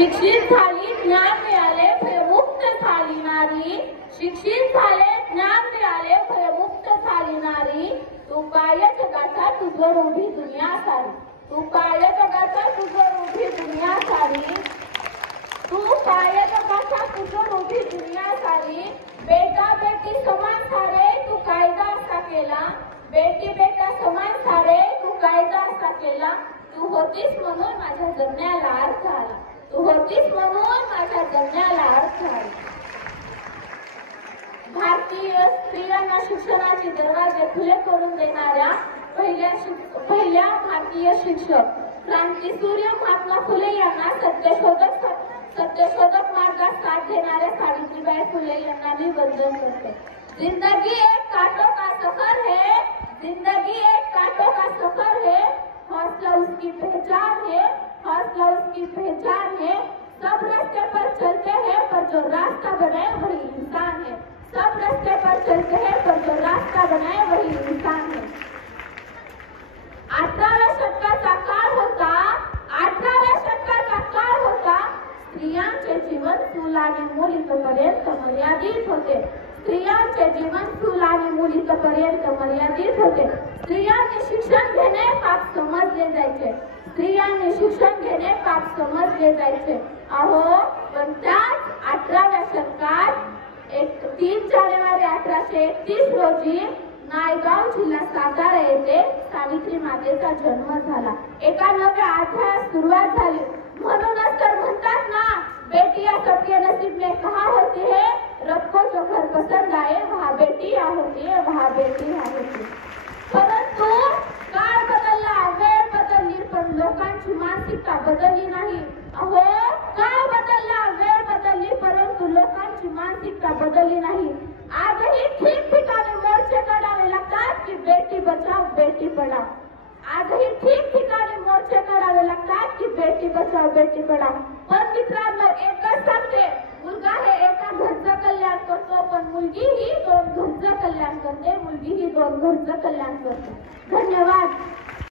शिक्षित झाली ज्ञान मिळाले भयमुक्त झाली नारी, शिक्षित झाले ज्ञान मिळाले भयमुक्त झाली नारी, तू काय जगाचा तुझवर उभी दुनिया सारी, तू काय जगाचा तुझवर उभी दुनिया सारी, तू काय जगाचा तुझवर उभी दुनिया सारी, बेटा बेटी समान सारे तू कायदा असा केला, बेटी बेटा समान सारे तू कायदा असा केला, तू होतीस म्हणून माझ्या जगण्याला अर्थ आला, तू होतीस म्हणून माझ्या जगण्याला अर्थ आला. भारतीय स्त्रियांना शिक्षणाचे दरवाजे खुले करून देणाऱ्या पहिल्या भारतीय शिक्षक क्रांतीसूर्य महात्मा फुले यांना सत्यशोधक मार्गात साथ देणाऱ्या सावित्रीबाई फुले यांना मी वंदन करते. जिंदगी एक कांटों का सफर है, जिंदगी एक कांटों का सफर है, हौसला उसकी पहचान है, हौसला उसकी पहचान है, सब रास्ते पर चलते हैं पर जो रास्ता बनाए वही इंसान है, सब रास्ते पर चलते हैं पर जो रास्ता बनाए वही इंसान है. 18व्या शतकाचा काळ होता, 18व्या शतकाचा काळ होता, स्त्रियांचे जीवन चूल आणि मुलीपर्यंत मर्यादित होते, स्त्रियांचे जीवन चूल आणि मुलीपर्यंत मर्यादित होते. स्त्रियांनी शिक्षण घेणे पाप समजले जायचे, स्त्रियांनी शिक्षण घेणे पाप समजले जायचे. अहो पण त्याच 18व्या शतकात 3 जानेवारी 1831 रोजी नायगाव जिल्हा सातारा येथे सावित्री मातेचा जन्म झाला. एका नव्या अध्यायास सुरुवात झाली. म्हणूनच तर म्हणतात ना, बेटियां सबके नसीब में कहा होती है, रब को जो घर पसंद आए वहाँ बेटियां होती है, वहाँ बेटियां होती. परंतु काळ बदलला, वेळ बदलली, पण लोकांची मानसिकता बदलली नाही. अहो काळ बदलला, वेळ बदलली, परंतु लोकांची मानसिकता बदलली नाही. आजही ठिकठिकाणी मोर्चे काढावे लागतात की बेटी बचाव बेटी पढाव. आजही ठिकठिकाणी मोर्चे काढावे लागतात की बेटी बचाव बेटी पढाव. पण मित्रांनो एकच सांगते, मुलगा हे एका घरचं कल्याण करतो, पण मुलगी ही 2 घरचं कल्याण करते, मुलगी ही 2 घरचं कल्याण करते. धन्यवाद.